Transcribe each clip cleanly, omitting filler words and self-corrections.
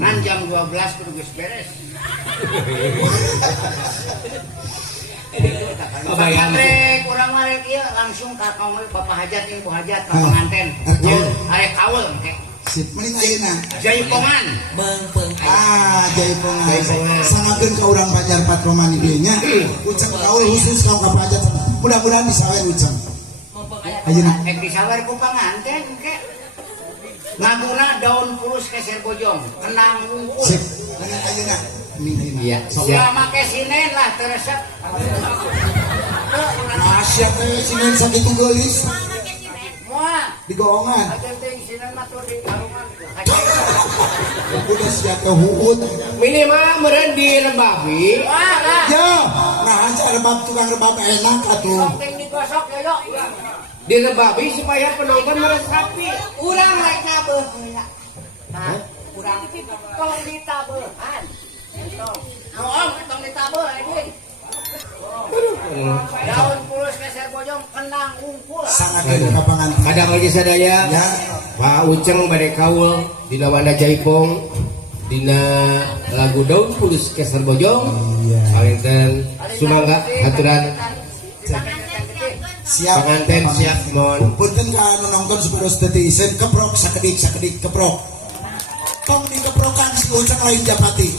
Nan jam 12 kudu geus beres. Pakai kurang marek ieu langsung ka kaum bapak hajat jeung bu hajat ka penganten. Arek kaul teh. Sip mending ayeuna. Jaipongan. Jaipongan. Samakeun ka urang pajar patroman ieu nya. Ucap kaul khusus ka hajat. Mudah-mudahan disawer ucap. Ayeuna Ek disawer ku panganten ke. Ngaguna daun pulus keser bojong, kenang unggul. Sip, dengan ayeuna. Iya, sudah make sinen lah teresep. Asyik teh sinen sakitu geulis. Moal Digoongan. ajenting sinen mah tuh di karungan. Udah siap teh huut. Minimal meureun di Rebabi. Ya, nah aja rebab tukang rebab enak atuh. Penting digosok ya yuk. Di Rebabi supaya penonton meresapi. Urang rek ngabeuh heula. Nah, urang tong ditabeuhan. Tong. Moong tong ditabeuh anjing. Daun pulus keser bojong kenang unggul. Sangat ada kapangan. Kadang lagi sadaya. Ya. Pak Uceng bade kaul dina Wanda Jaipong dina lagu daun pulus keser bojong. Iya. Kalinten sumangga aturan Siap. penganten siap mon. Punten ka anu nonton supados teu isen keprok sakedik keprok. Tong dikeprokan si Uceng lain japati.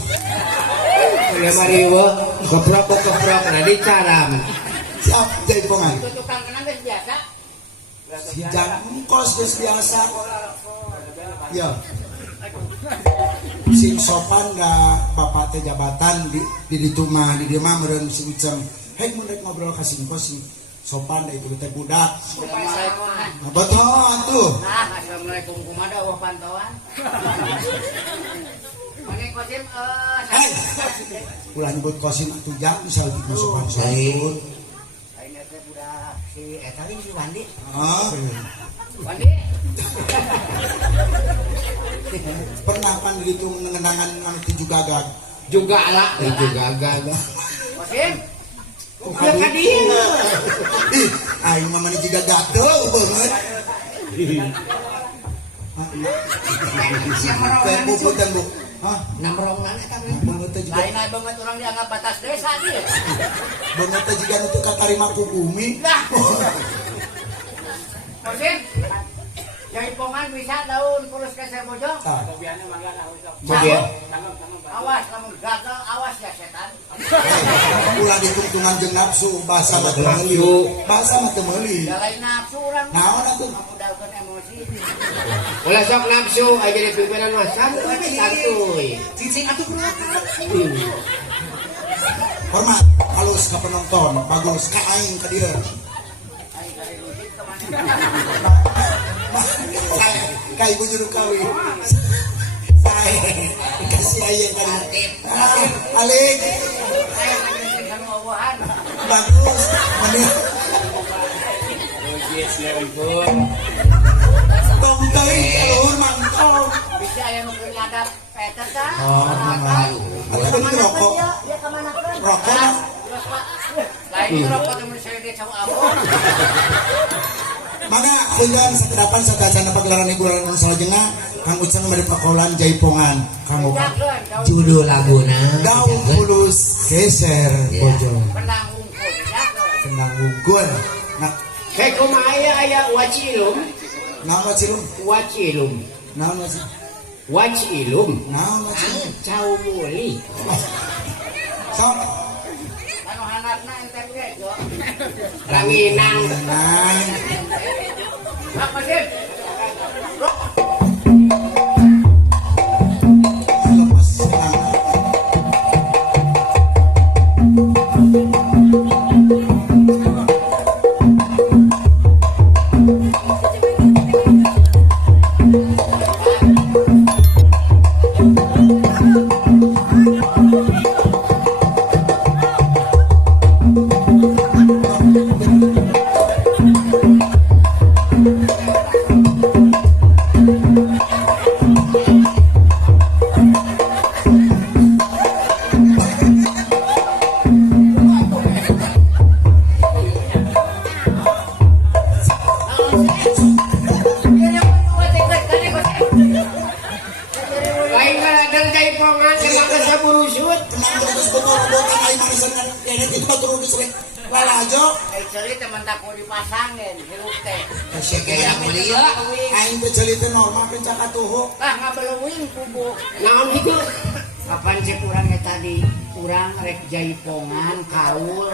Ya mariwo keprok nah dicaram. Siap Jaipongan. Itu tukang kenang geus biasa. Si jangkos geus biasa. Ya. Sing sopan da bapak teh jabatan di ditu mah di dieu mah meureun si Uceng. Hei mun rek ngobrol ka singkos sing sopan da itu teh budak. Assalamualaikum. Betul atuh. Assalamualaikum kumaha wah pantauan. Mangga kosim Hei. Ulah nyebut kosim atuh jang misal di sopan sopan. ayeuna teh budak si eta ge si Wandi. Ah. Wandi. Pernah pan gitu mengenangan anu tujuh gagak. Juga lah juga gagah. Kosim. Ya kadieu. Ih, aing mah mani juga gatel banget. Tempo punten Bu. Hah? Namrongan eta ge. Banget teh juga. Lain ae banget urang dianggap batas desa ieu. Banget teh juga nu teu katarima ku bumi. Lah. Kosim. Jaipongan bisa daun pulus keser bojong. Tah. Mobil. Awas kamu gagal, awas ya setan. Ulah ditungtungan jeung nafsu, bahasa mah teu meuli. Bahasa mah teu meuli. Da lain nafsu urang. Naon atuh? Modalkeun emosi. Ulah sok nafsu aja jadi pimpinan mah santuy. Cicing atuh berangkat. Hormat halus ka penonton, bagus ka aing ka dieu. Ka ibu juru kawi. Kasih ayah tadi. Alik. Bagus. Mending. Tong teuing kaluhur mantong. Bisa aya nu keur ngadap eta tah. Atau ini rokok. Dia ka mana kan? Rokok mah. Lain rokok teh mun saya dia cau abon. Maka kunjungan sekedapan sadasana pagelaran hiburan anu salajengna Kang Uceng bade pakolan Jaipongan. Kamu Judul laguna daun pulus keser bojong. Penang unggul jago. Tenang unggul. Nah, kayak kumaha aya wacilum naon cilum? wacilum Naon masih? wacilum Naon cilum? cau muli Sok. Anu hanapna ente ge yo. ranginang Nang. Apa sih? Lepas senang. asa burusut. Kenang terus bobor-boboran ai manisan kene itu batur di sering lalajo. Ai ceuri teh mentak mau dipasangin hirup teh. Kasih kaya mulia. Aing teh ceuli teh normal teh caka tuhu. Lah ngabeleuwing kubu. Naon gitu? Kapan cek urang tadi urang rek jaipongan kaul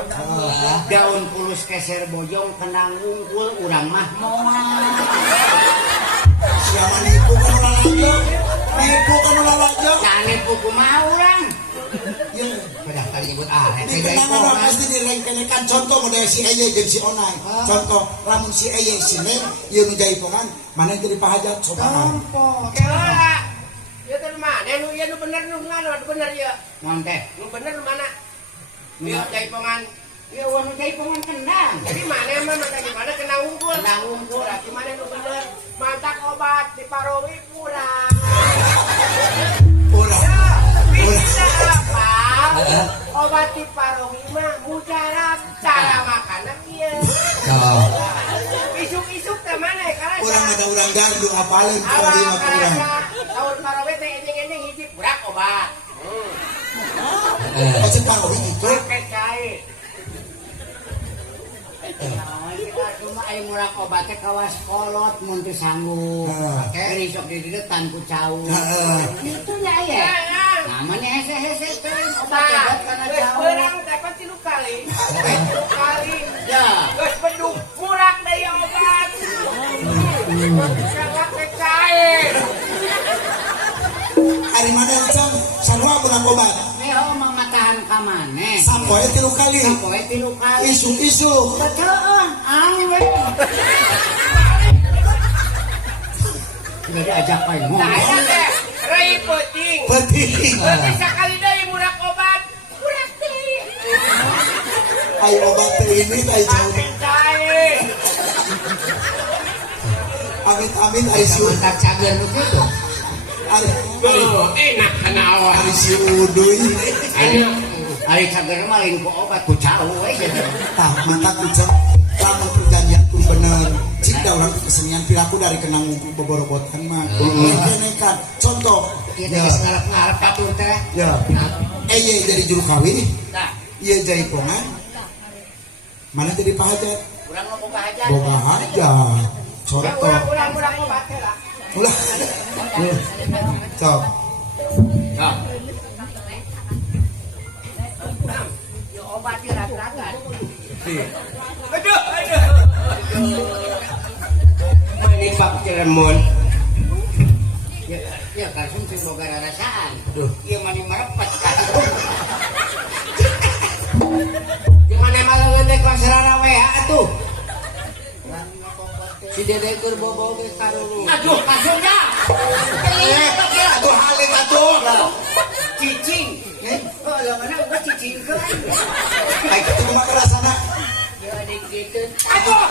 daun pulus keser bojong kenang unggul urang mah moal Siapa nipu kan lalajo? Nipu kan lalajo? nah nipu kumaha urang Ya, Padahal kali nyebut arek. di kenangan pasti direngkenekan contoh model si Eye jeung si Onai. Contoh lamun si Eye si Neng ieu nu jaipongan mana jadi pahajat sobangan. Keula ieu teh mana nu ieu nu bener nu ngana nu bener ieu naon teh nu bener nu mana ieu jaipongan ieu nu jaipongan kendang jadi mana mah mata gimana kena unggul berarti mana nu bener mantak obat di parowi kurang bisa apa obat di parowi mah mujarab cara makanan ieu isuk-isuk teh mana karena Orang ada orang gardu apalin kalau di mah kurang. tahun parowi teh enjing-enjing hiji burak obat Pasti tahu itu. pakai cair cuma ayo murah obatnya kawas kolot mun teu sanggup keri sok di dieu tanpa cau itu nya aya namanya hese-hese teh obat obat kana cau beurang teh pasti lu kali ya geus beduk murak deui obat sangat teh cair Hari mana ucap sarua menang obat. neho mamatahan ka maneh Sampoe 3 kali. poe 3 kali Isu-isu. betulan angwe udah diajak pae ngomong saya teh rei peuting Penting. bisa kali deui murak obat murak deui Ayo obat teh ini tai jauh. makin cair Amit-amit ai si Mantap cager nu kitu. enak kana awak ari si uduy. ari cager mah lain ku obat ku cau we Tah mantap ucap lamun perjanjian pun bener. Cik orang kesenian piraku dari kenang ngumpul boborobotan mah. Kenekan. Contoh. ieu teh geus ngarep-ngarep batur teh Ya. Eye jadi juru kawin. tah Ieu jaipongan. Mana jadi pahajat? urang ngomong ka aja Boga hajat. Sorot toh. urang obat teh lah Ulah. Sok. yo obat ieu rat-ratan Mani Pak Cirebon. ya kan sing boga rasaan ieu mah marepet kan Gimana malah teh kelas rara we atuh. Si Dede keur bobo ge karung. aduh kasihnya Atuh halit atuh. cicing oh lo mana udah cicing kan Ai ketemu mah kerasana. ya adik gitu aduh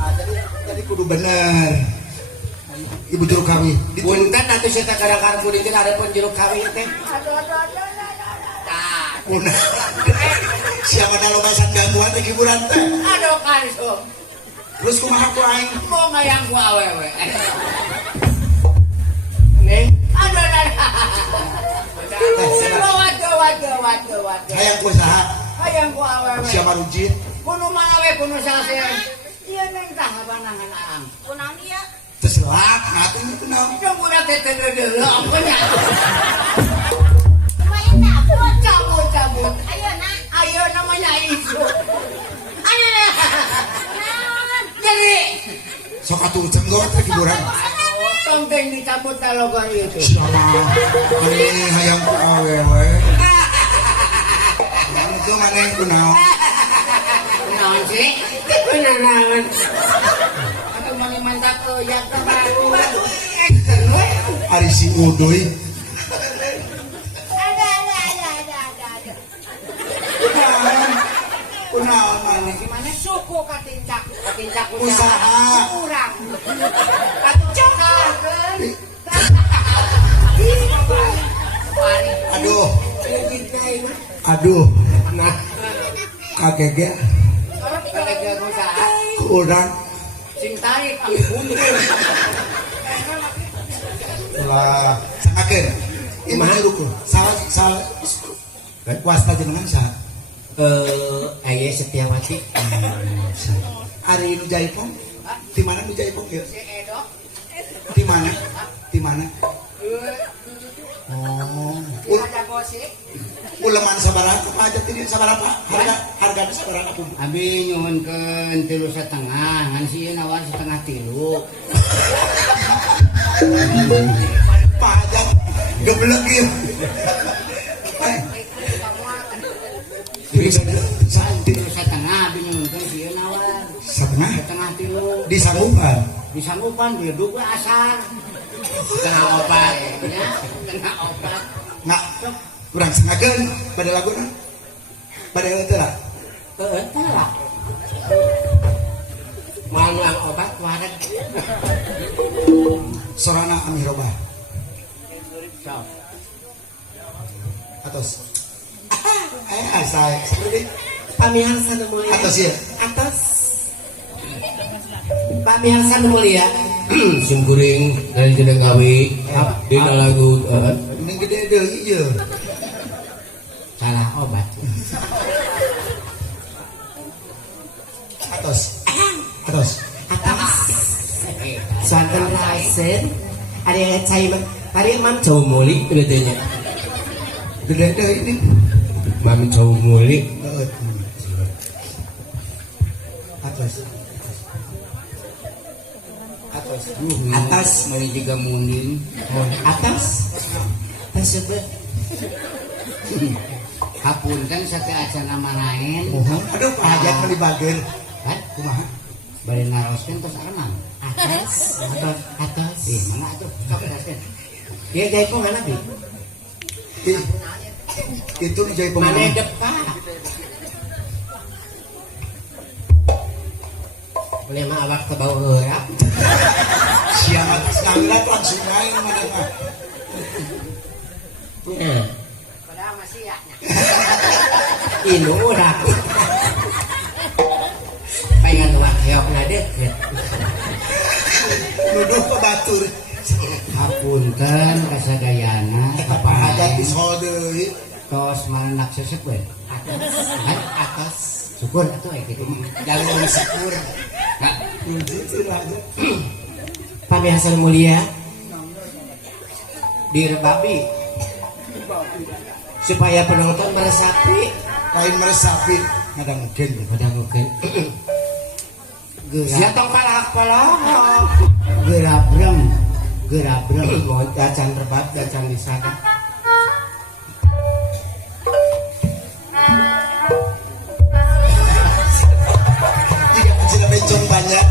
Nah, jadi kudu bener. Ibu juru kawin. Punten atuh saya kadang-kadang kudu teh ada pun jeruk kawin teh. tah Punah. Siapa dalam bahasa gangguan di hiburan teh. aduh karisum Terus kumaha ku aing? mau ngayang gua awewe Neng, aduh waduh Hayang ku saha? hayang gua awewe Siapa rujit? kuno mah we kuno salase ieu neng tah habanangan aang kunaon ieu Terselak, ngatin itu naon. jeung budak teh teu deuleu apa nya cabut ayo namanya isu jadi Sok atuh cenggot teh hiburan. tongteng dicabut logo itu Siapa? Ini hayang ku awewe. Yang itu mana yang ku naon? naon sih bener naon atau mani mantap yang terbaru Ari si uduy. Kunaon mana? gimana suku katincak Usaha. kurang atuh cokakeun Aduh. Aduh. nah, Kakek ya. kalau usaha Kurang. sing tarik ambil bunyi Lah, sangat Saken. Ieu mah juruk. Salah wasta jenengan saha? Aya Setiawati. Ari nu Jaipong. Di mana nu Jaipong ieu? Di mana? Di mana? Oh. Uleman sabaraha pajak ini sabaraha hargana sabaraha pun. Abi nyuhunkeun 3,5 ngan sieun nawar 1,5. Pajak geblek ieu. Santi 3,5 abi nyuhunkeun sieun nawar. Setengah 1,5 disanggupan. disanggupan bledug we asar. Setengah opat ya, setengah opat. Nggak kurang sengageun pada laguna. Pada itu lah. Teu lah. Malang obat wareg. Sorana Amirobah. Sok. Atos. Asal seperti Pamihan Sanu Mulia. atos ya. Atas. Pamihan Sanu Mulia. Singkuring dari jeneng gawe di lagu Ini gede deui ieu. Salah obat. Atos. Atos. atas. Swanten rasen. Ada yang cai tadi mam jauh muli bedanya. Gede deui ini. Mam jauh muli. Atos. Atos. Atas mari juga mundin. Atas. Tersebut. Hapunten sate acana manaen. Aduh, pajak mah dibageun. Kan Kumaha? bari naroskeun tos areman. Atas. Atas. Mana atuh? Sok naroskeun. Dia jaipong anak bi. Itu nu Jaipong. Mana depan? Boleh mah awak tebau heurap. Siang sekalian langsung main mana mah. Nah. Padahal masih ya. Inu urang. Pengen wakyok na deket. Nuduh ke batur. Hapunten kasadayana Apa hajat disol deui. tos mananak sesepeuh. Atas. Syukur atuh kitu mah. Jalur syukur. Nah, Pamihan Sanu Mulia. Direbabi. Supaya penonton meresapi. Lain meresapi ngadangukeun. Padahal mungkin. Sia tong palak-palak. Gerabrem Mau dacan rebab, dacan disana. Jika kecil bencong banyak.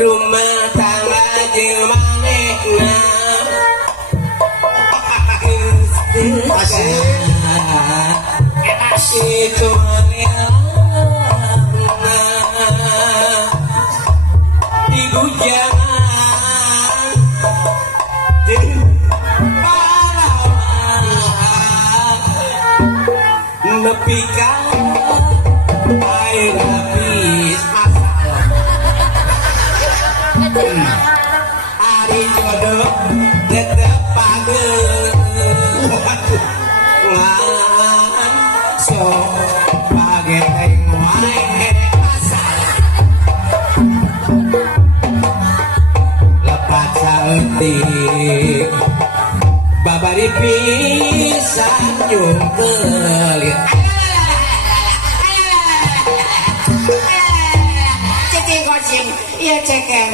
Rumah tangga jeung manehna Asik. itu manehna dibujangan jeung pahlawan nepi ka air habis masalah. Ari jodoh tetep pageuh ngan sok pageteng wae asal lepat saeutik babari pisan nyung kelir cecing kocing iya ceker.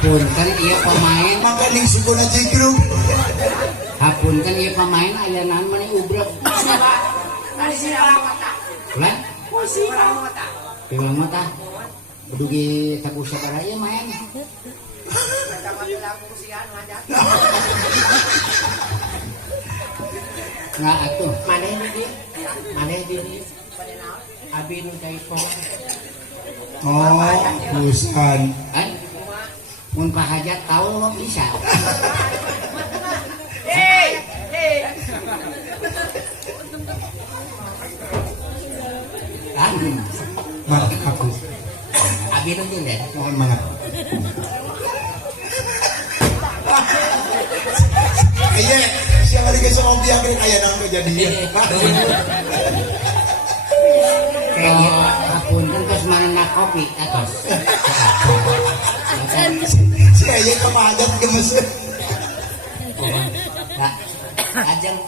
hapunten ieu pemain. Maka ning sukuna jigruk. Hapunten ieu pemain aya naon mani ubrek. Ulah? Piwang mata. Bedugi taku sabaraha ieu main. Nah atuh Manehna ieu Mana diri abi nu jaipong. Oh, busan. Kan? Mun pahajat tahu lo bisa. Kan? Maaf aku. Abi nu jeung deh. Mohon maaf. Iya, siang hari ke soal dia kan ayah nama jadinya. Kayak apunten terus mana kopi atas. Si ayah kemahajat gemes. Kak, ajeng.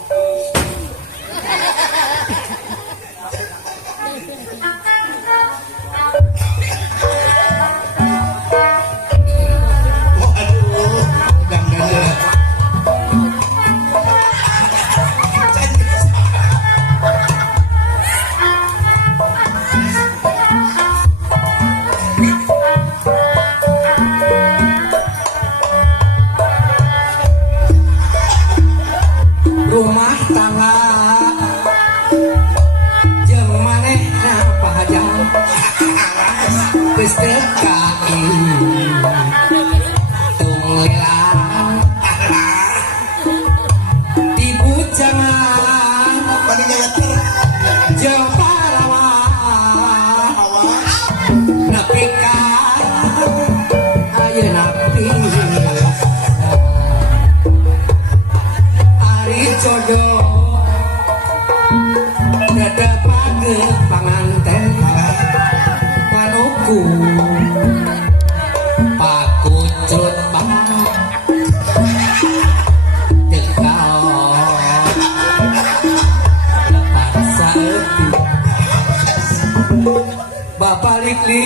Waduh, dandan. Rumah tangga jeung manehna pahajang geus teka tunglelan di bujangan Paling nyetir. jeung parawang Awas. nepi ka ayeuna ari jodoh dadepake panganten panuku pakucut banget dekal paksa bapalik li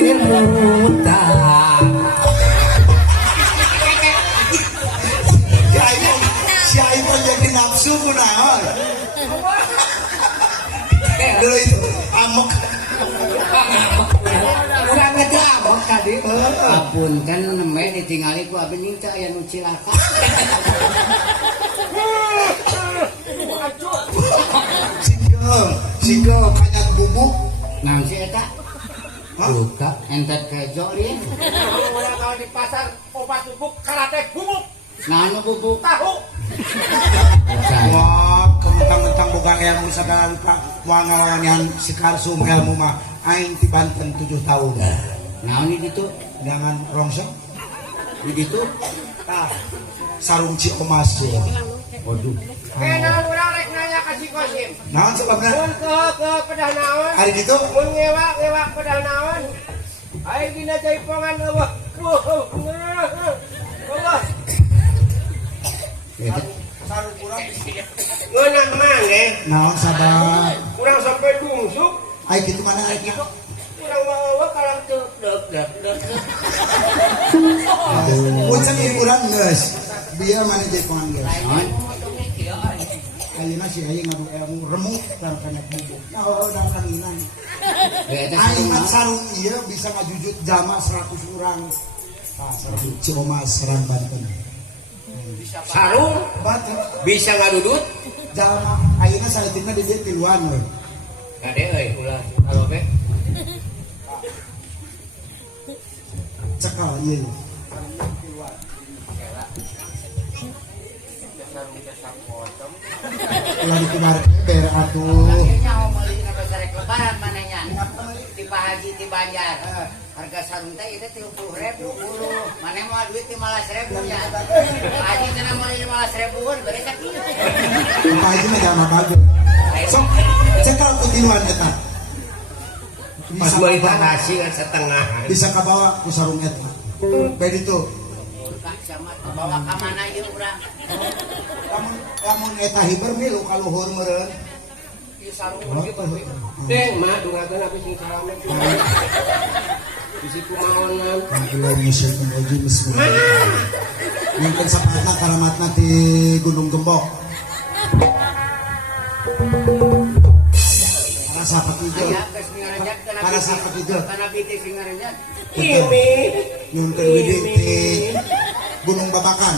ilmutan Si Aipon jadi nafsu kunaon. Dulu itu amok. kurang ngejamok tadi Apunten nembe ditingali ku abi ning teh aya nu cilaka. Singgel kanyat bubuk. Naon si eta? luka Entet kejo dia. Orang kalau di pasar obat bubuk karate bubuk Naon nu bubuk? tahu. Wah, kementang-mentang boga ilmu segala lupa. Wah ngalawan si Karsum ilmu mah. Aing ti Banten 7 tahun. Naon di ditu? Jangan rongsok. Di ditu? Tah, sarung Ciomas ya. Waduh. Kenal orang rek nanya ka si Kosim. Naon sebabna? Mun ke pedah naon? Hari itu Mun ngewa pedah naon? Ai dina jaipongan eueuh. Allah. sarung kurang Ngeunah maneh, naon sabar. urang sampai dungsuk, Ai kitu mana ai kitu? urang mau kalang teu deg. Punten hiburan geus. Biar mana jadi panggil. Naon? Ayeuna si aya ngadu ilmu remuk dan kanyat bubuk. Oh, dan kanginan. Eta Aing mah sarung ieu bisa ngajujut jama 100 urang. Tah sarung Ciomas Serang Banten. sarung Banten bisa ngadudut jama ayeuna saleutna di dieu tiluan we. kade euy ulah alobe Cekal ieu. Ulah dikumarik ber atuh. Akhirnya mau meuli na pasarek lebaran manehnya. Di Pak Haji di Banjar. Harga sarung teh itu 30.000 bulu. Maneh mau duit 15.000 nya. Pak Haji cenah meuli 15.000-an bere cak ieu. Apa aja mah jama bagus. Sok cekal kutiluan eta. pas mau dipatasi kan setengah Bisa kabawa ku sarung eta. Bae ditu. Kak sama bawa ka mana ieu urang? Lamun eta hiber milu ka luhur meureun. Ieu sarung gitu. deh mah dungakeun abi sing salamet bisi kumaonan Alhamdulillah musyikum wajib bismillah. Mungkin sapatna kalamatna di Gunung Gembok. Para sahabat ijo. Aya geus ngaranjak kana Para sahabat ijo. kana biti sing ngaranjak. ini Nyunkeun widi di Gunung Babakan.